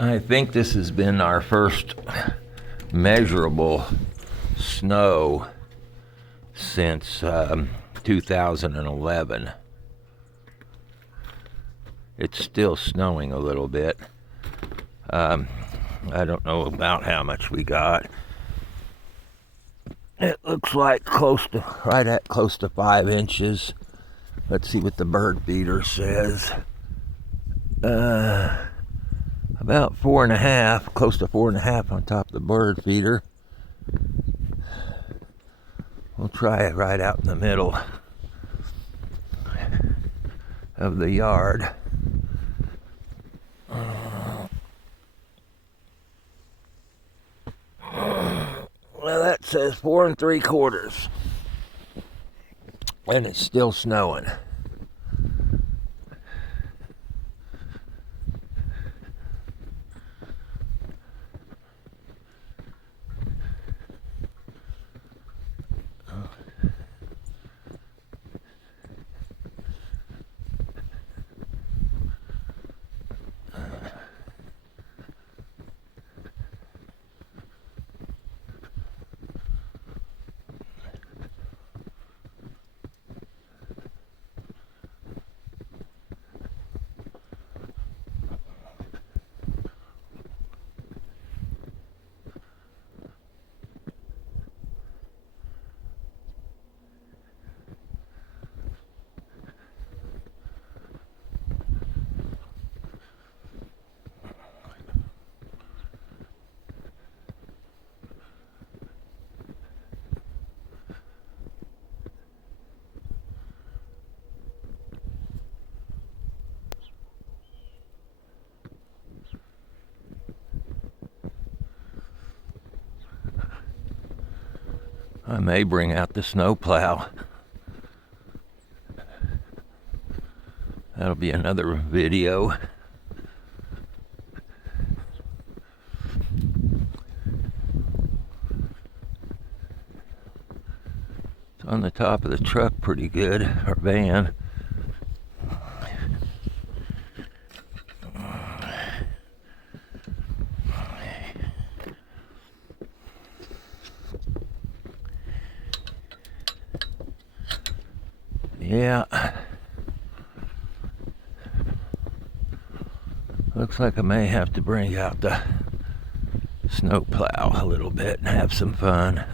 I think this has been our first measurable snow since 2011. It's still snowing a little bit. I don't know about how much we got. It looks like close to 5 inches. Let's see what the bird feeder says. About 4.5, close to 4.5 on top of the bird feeder. We'll try it right out in the middle of the yard. Well, that says 4 3/4, and it's still snowing. I may bring out the snowplow. That'll be another video. It's on the top of the truck pretty good, our van. Yeah. Looks like I may have to bring out the snowplow a little bit and have some fun.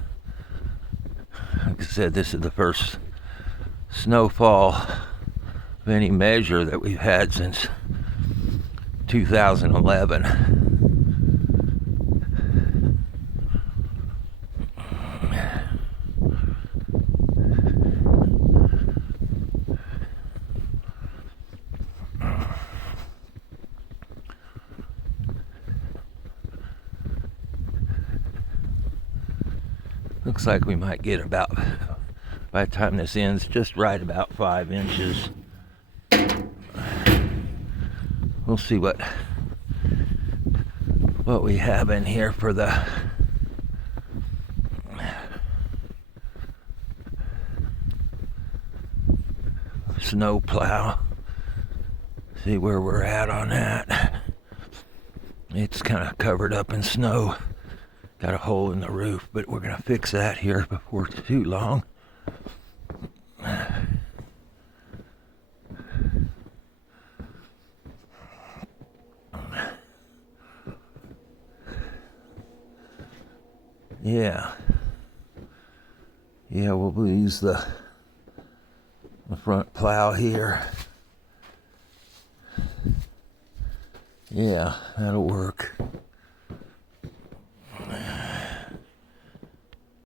Like I said, this is the first snowfall of any measure that we've had since 2011. Looks like we might get about, by the time this ends, just right about 5 inches. We'll see what we have in here for the snow plow. See where we're at on that. It's kind of covered up in snow. Got a hole in the roof, but we're gonna fix that here before too long. Yeah, we'll use the front plow here. Yeah, that'll work.